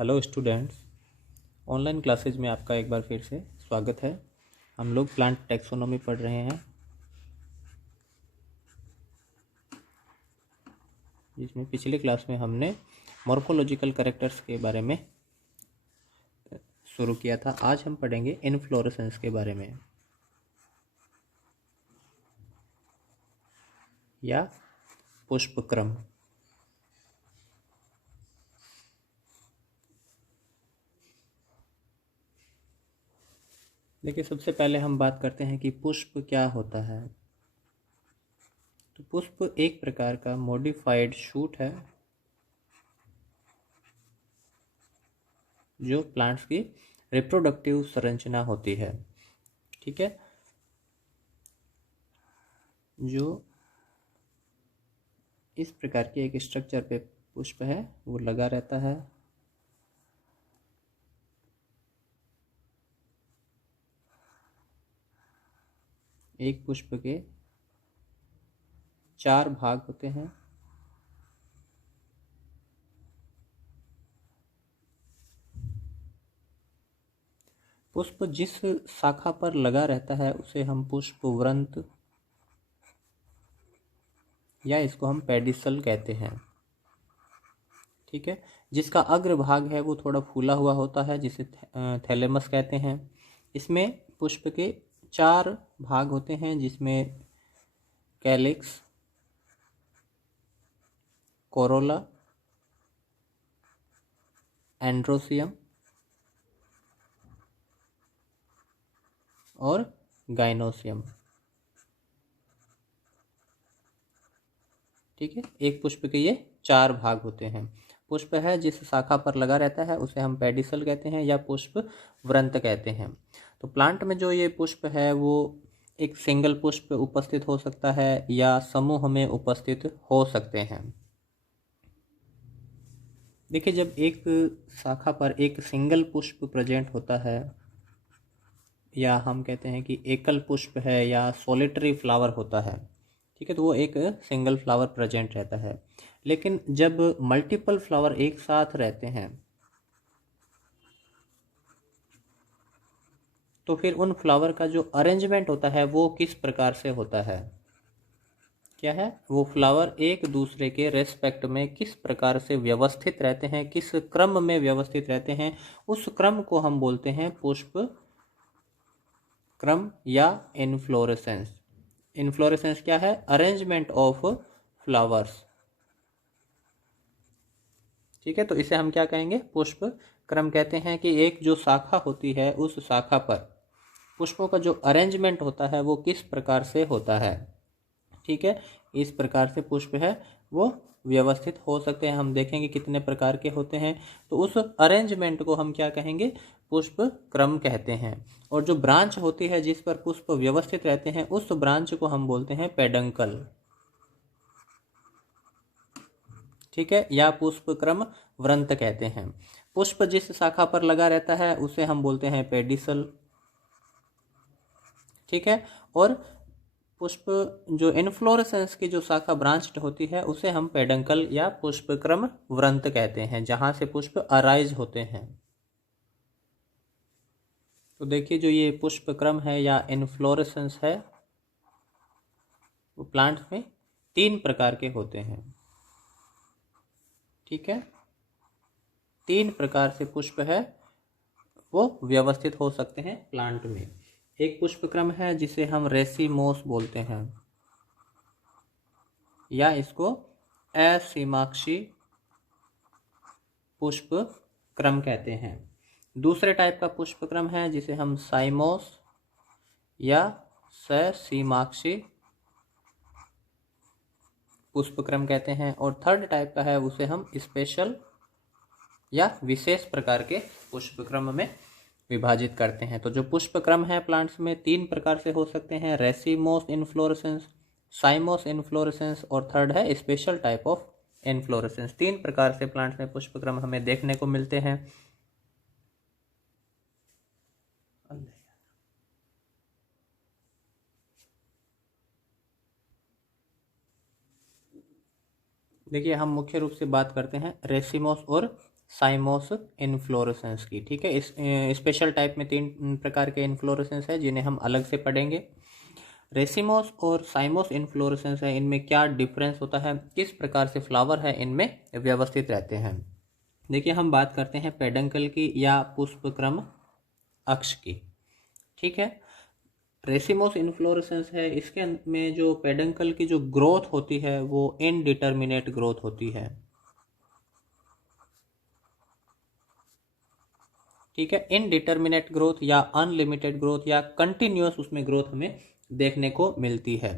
Hello students, online classes में आपका एक बार फिर से स्वागत है। हम लोग प्लांट टैक्सोनॉमी पढ़ रहे हैं, जिसमें पिछले क्लास में हमने मॉर्फोलॉजिकल कैरेक्टर्स के बारे में शुरू किया था। आज हम पढ़ेंगे इनफ्लोरेसेंस के बारे में या पुष्पक्रम। देखिए, सबसे पहले हम बात करते हैं कि पुष्प क्या होता है। तो पुष्प एक प्रकार का मॉडिफाइड शूट है जो प्लांट्स की रिप्रोडक्टिव संरचना होती है। ठीक है, जो इस प्रकार के एक स्ट्रक्चर पे पुष्प है वो लगा रहता है। एक पुष्प के 4 भाग होते हैं। पुष्प जिस शाखा पर लगा रहता है उसे हम पुष्प वृंत या इसको हम पेडिसल कहते हैं। ठीक है, जिसका अग्र भाग है वो थोड़ा फूला हुआ होता है, जिसे थैलेमस कहते हैं। इसमें पुष्प के 4 भाग होते हैं, जिसमें कैलिक्स, कोरोला, एंड्रोसियम और गाइनोसियम। ठीक है, एक पुष्प के ये 4 भाग होते हैं। पुष्प है जिस शाखा पर लगा रहता है उसे हम पेडिसल कहते हैं या पुष्प वृंत कहते हैं। तो प्लांट में जो ये पुष्प है वो एक सिंगल पुष्प उपस्थित हो सकता है या समूह में उपस्थित हो सकते हैं। देखिए, जब एक शाखा पर एक सिंगल पुष्प प्रेजेंट होता है या हम कहते हैं कि एकल पुष्प है या सोलिटरी फ्लावर होता है, ठीक है, तो वो एक सिंगल फ्लावर प्रेजेंट रहता है। लेकिन जब मल्टीपल फ्लावर एक साथ रहते हैं तो फिर उन फ्लावर का जो अरेंजमेंट होता है वो किस प्रकार से होता है, क्या है, वो फ्लावर एक दूसरे के रेस्पेक्ट में किस प्रकार से व्यवस्थित रहते हैं, किस क्रम में व्यवस्थित रहते हैं, उस क्रम को हम बोलते हैं पुष्प क्रम या इनफ्लोरेसेंस। इनफ्लोरेसेंस क्या है? Arrangement of flowers. ठीक है, तो इसे हम क्या कहेंगे? पुष्प क्रम कहते हैं कि एक जो शाखा होती है उस शाखा पर पुष्पों का जो अरेंजमेंट होता है वो किस प्रकार से होता है। ठीक है, इस प्रकार से पुष्प है वो व्यवस्थित हो सकते हैं। हम देखेंगे कितने प्रकार के होते हैं, तो उस अरेंजमेंट को हम क्या कहेंगे? पुष्प क्रम कहते हैं। और जो ब्रांच होती है जिस पर पुष्प व्यवस्थित रहते हैं उस ब्रांच को हम बोलते हैं पेडंकल। ठीक है, या पुष्प क्रम वृंत कहते हैं। पुष्प जिस शाखा पर लगा रहता है उसे हम बोलते हैं पेडिसल। ठीक है, और पुष्प जो इनफ्लोरेसेंस की जो शाखा ब्रांच्ड होती है उसे हम पेडंकल या पुष्पक्रम वृंत कहते हैं, जहां से पुष्प अराइज होते हैं। तो देखिए, जो ये पुष्पक्रम है या इनफ्लोरेसेंस है वो प्लांट्स में 3 प्रकार के होते हैं। ठीक है, 3 प्रकार से पुष्प है वो व्यवस्थित हो सकते हैं प्लांट में। एक पुष्पक्रम है जिसे हम रेसिमोस बोलते हैं या इसको एसिमाक्षी पुष्प क्रम कहते हैं। दूसरे टाइप का पुष्पक्रम है जिसे हम साइमोस या ससीमाक्षी पुष्पक्रम कहते हैं। और थर्ड टाइप का है उसे हम स्पेशल या विशेष प्रकार के पुष्पक्रम में विभाजित करते हैं। तो जो पुष्पक्रम है प्लांट्स में 3 प्रकार से हो सकते हैं: रेसिमोस इनफ्लोरेसेंस, साइमोस इनफ्लोरेसेंस और थर्ड है स्पेशल टाइप ऑफ इनफ्लोरेसेंस। 3 प्रकार से प्लांट्स में पुष्पक्रम हमें देखने को मिलते हैं। देखिए, हम मुख्य रूप से बात करते हैं रेसिमोस और साइमोस इन्फ्लोरेसेंस की। ठीक है, इस स्पेशल टाइप में 3 प्रकार के इन्फ्लोरेसेंस है जिन्हें हम अलग से पढ़ेंगे। रेसिमोस और साइमोस इन्फ्लोरेसेंस है, इनमें क्या डिफरेंस होता है, किस प्रकार से फ्लावर है इनमें व्यवस्थित रहते हैं। देखिए, हम बात करते हैं पेडंकल की या पुष्पक्रम अक्ष की। ठीक है, रेसिमोस इन्फ्लोरेसेंस है, इसके में जो पेडंकल की जो ग्रोथ होती है वो इनडिटर्मिनेट ग्रोथ होती है। ठीक है, इनडिटर्मिनेट ग्रोथ या अनलिमिटेड ग्रोथ या कंटिन्यूअस उसमें ग्रोथ हमें देखने को मिलती है।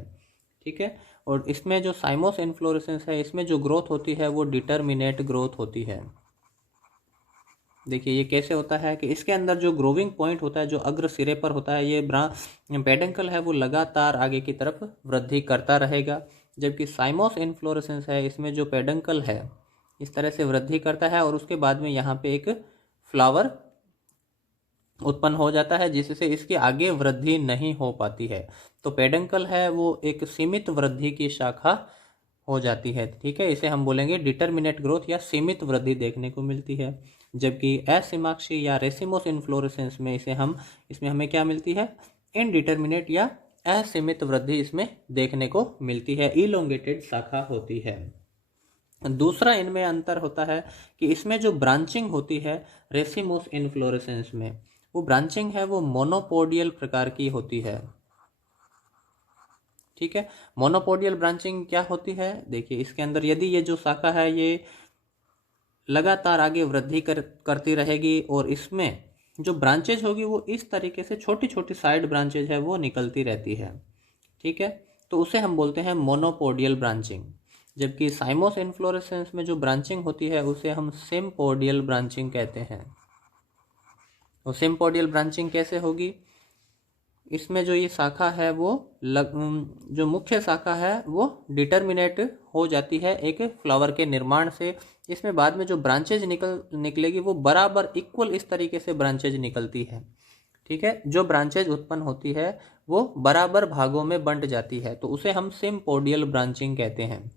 ठीक है, और इसमें जो साइमोस इन्फ्लोरेसेंस है, इसमें जो ग्रोथ होती है वो डिटर्मिनेट ग्रोथ होती है। देखिए, ये कैसे होता है कि इसके अंदर जो ग्रोविंग पॉइंट होता है, जो अग्र सिरे पर होता है, ये पेडंकल है वो लगातार आगे की तरफ वृद्धि करता रहेगा। जबकि साइमोस इन्फ्लोरेसेंस है, इसमें जो पेडंकल है इस तरह से वृद्धि करता है और उसके बाद में यहाँ पे एक फ्लावर उत्पन्न हो जाता है जिससे इसकी आगे वृद्धि नहीं हो पाती है। तो पेडंकल है वो एक सीमित वृद्धि की शाखा हो जाती है। ठीक है, इसे हम बोलेंगे डिटर्मिनेट ग्रोथ या सीमित वृद्धि देखने को मिलती है। जबकि एसिमाक्षी या रेसिमोस इन्फ्लोरेसेंस में इसमें हमें क्या मिलती है, इनडिटर्मिनेट या असीमित वृद्धि इसमें देखने को मिलती है, इलोंगेटेड शाखा होती है। दूसरा इनमें अंतर होता है कि इसमें जो ब्रांचिंग होती है रेसिमोस इन्फ्लोरेसेंस में, वो ब्रांचिंग है वो मोनोपोडियल प्रकार की होती है। ठीक है, मोनोपोडियल ब्रांचिंग क्या होती है, देखिए इसके अंदर यदि ये जो शाखा है ये लगातार आगे वृद्धि करती रहेगी और इसमें जो ब्रांचेज होगी वो इस तरीके से छोटी छोटी साइड ब्रांचेज है वो निकलती रहती है। ठीक है, तो उसे हम बोलते हैं मोनोपोडियल ब्रांचिंग। जबकि साइमोस इन्फ्लोरेसेंस में जो ब्रांचिंग होती है उसे हम सिम्पोडियल ब्रांचिंग कहते हैं। तो सिम्पोडियल ब्रांचिंग कैसे होगी, इसमें जो ये शाखा है वो जो मुख्य शाखा है वो डिटर्मिनेट हो जाती है एक फ्लावर के निर्माण से। इसमें बाद में जो ब्रांचेज निकलेगी वो बराबर इक्वल इस तरीके से ब्रांचेज निकलती है। ठीक है, जो ब्रांचेज उत्पन्न होती है वो बराबर भागों में बंट जाती है, तो उसे हम सिम्पोडियल ब्रांचिंग कहते हैं।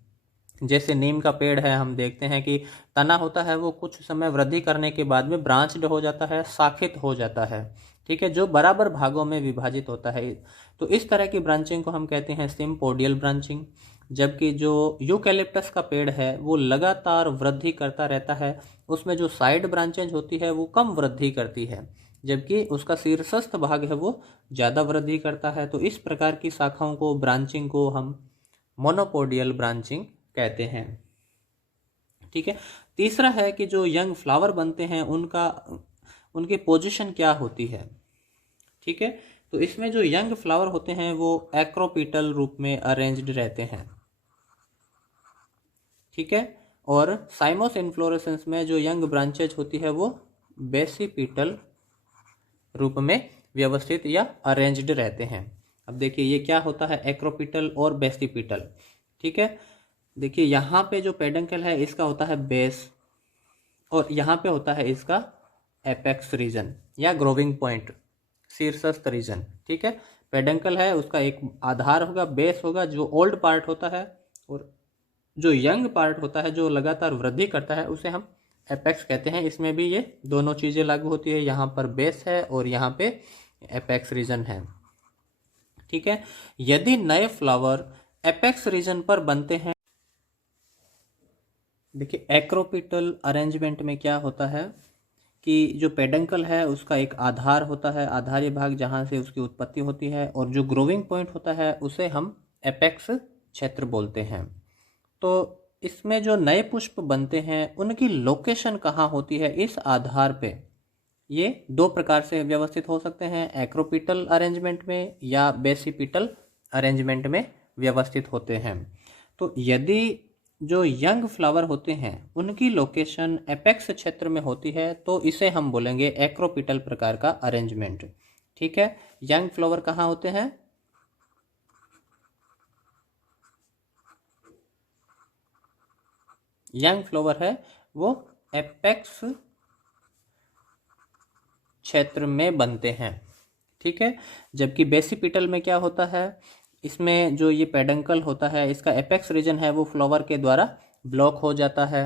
जैसे नीम का पेड़ है, हम देखते हैं कि तना होता है वो कुछ समय वृद्धि करने के बाद में ब्रांच्ड हो जाता है, शाखित हो जाता है। ठीक है, जो बराबर भागों में विभाजित होता है। तो इस तरह की ब्रांचिंग को हम कहते हैं सिम्पोडियल ब्रांचिंग। जबकि जो यूकैलिप्टस का पेड़ है वो लगातार वृद्धि करता रहता है, उसमें जो साइड ब्रांचेज होती है वो कम वृद्धि करती है, जबकि उसका शीर्षस्थ भाग है वो ज़्यादा वृद्धि करता है। तो इस प्रकार की शाखाओं को, ब्रांचिंग को हम मोनोपोडियल ब्रांचिंग कहते हैं। ठीक है, तीसरा है कि जो यंग फ्लावर बनते हैं उनकी पोजीशन क्या होती है। ठीक है, तो इसमें जो यंग फ्लावर होते हैं वो एक्रोपिटल रूप में अरेंज्ड रहते हैं। ठीक है, और साइमोस इन्फ्लोरेसेंस में जो यंग ब्रांचेज होती है वो बेसिपिटल रूप में व्यवस्थित या अरेंज्ड रहते हैं। अब देखिए ये क्या होता है, एक्रोपिटल और बेसिपिटल। ठीक है, देखिए यहाँ पे जो पेडंकल है इसका होता है बेस और यहाँ पे होता है इसका एपेक्स रीजन या ग्रोविंग पॉइंट, शीर्षस्थ रीजन। ठीक है, पेडंकल है उसका एक आधार होगा, बेस होगा जो ओल्ड पार्ट होता है, और जो यंग पार्ट होता है जो लगातार वृद्धि करता है उसे हम एपेक्स कहते हैं। इसमें भी ये दोनों चीज़ें लागू होती है, यहाँ पर बेस है और यहाँ पे एपेक्स रीजन है। ठीक है, यदि नए फ्लावर एपेक्स रीजन पर बनते हैं, देखिए एक्रोपिटल अरेंजमेंट में क्या होता है कि जो पेडंकल है उसका एक आधार होता है, आधारी भाग जहाँ से उसकी उत्पत्ति होती है, और जो ग्रोविंग पॉइंट होता है उसे हम एपेक्स क्षेत्र बोलते हैं। तो इसमें जो नए पुष्प बनते हैं उनकी लोकेशन कहाँ होती है, इस आधार पे ये 2 प्रकार से व्यवस्थित हो सकते हैं, एक्रोपिटल अरेंजमेंट में या बेसिपिटल अरेंजमेंट में व्यवस्थित होते हैं। तो यदि जो यंग फ्लावर होते हैं उनकी लोकेशन एपेक्स क्षेत्र में होती है तो इसे हम बोलेंगे एक्रोपिटल प्रकार का अरेंजमेंट। ठीक है, यंग फ्लावर कहाँ होते हैं, यंग फ्लावर है वो एपेक्स क्षेत्र में बनते हैं। ठीक है, जबकि बेसिपिटल में क्या होता है, इसमें जो ये पेडंकल होता है इसका एपेक्स रीजन है वो फ्लावर के द्वारा ब्लॉक हो जाता है।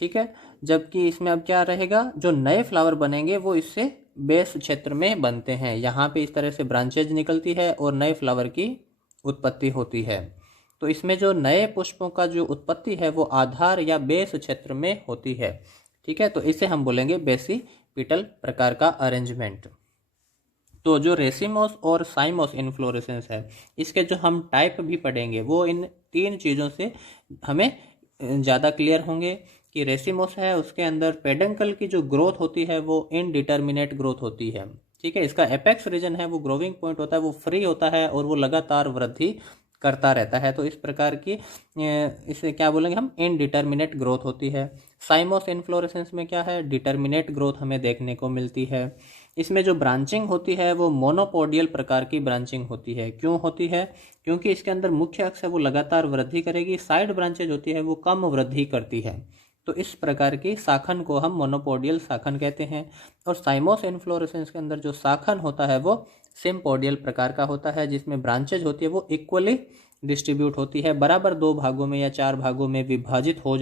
ठीक है। जबकि इसमें अब क्या रहेगा, जो नए फ्लावर बनेंगे वो इससे बेस क्षेत्र में बनते हैं। यहाँ पे इस तरह से ब्रांचेज निकलती है और नए फ्लावर की उत्पत्ति होती है। तो इसमें जो नए पुष्पों का जो उत्पत्ति है वो आधार या बेस क्षेत्र में होती है। ठीक है, तो इसे हम बोलेंगे बेसिपिटल प्रकार का अरेंजमेंट। तो जो रेसिमोस और साइमोस इन्फ्लोरेसेंस है, इसके जो हम टाइप भी पढ़ेंगे वो इन 3 चीज़ों से हमें ज़्यादा क्लियर होंगे कि रेसिमोस है उसके अंदर पेडंकल की जो ग्रोथ होती है वो इनडिटर्मिनेट ग्रोथ होती है। ठीक है, इसका एपेक्स रीजन है वो ग्रोविंग पॉइंट होता है, वो फ्री होता है और वो लगातार वृद्धि करता रहता है। तो इस प्रकार की इसे क्या बोलेंगे हम, इनडिटर्मिनेट ग्रोथ होती है। साइमोस इन्फ्लोरेसेंस में क्या है, डिटर्मिनेट ग्रोथ हमें देखने को मिलती है। इसमें जो ब्रांचिंग होती है वो मोनोपोडियल प्रकार की ब्रांचिंग होती है। क्यों होती है, क्योंकि इसके अंदर मुख्य अक्ष है वो लगातार वृद्धि करेगी, साइड ब्रांचेज होती है वो कम वृद्धि करती है। तो इस प्रकार की शाखन को हम मोनोपोडियल शाखन कहते हैं। और साइमोस इन्फ्लोरेसेंस के अंदर जो शाखन होता है वो सिम्पोडियल प्रकार का होता है, जिसमें ब्रांचेज होती है वो इक्वली डिस्ट्रीब्यूट होती है, बराबर 2 भागों में या 4 भागों में विभाजित हो।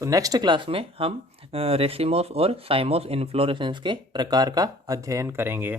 तो नेक्स्ट क्लास में हम रेसिमोस और साइमोस इन्फ्लोरेसेंस के प्रकार का अध्ययन करेंगे।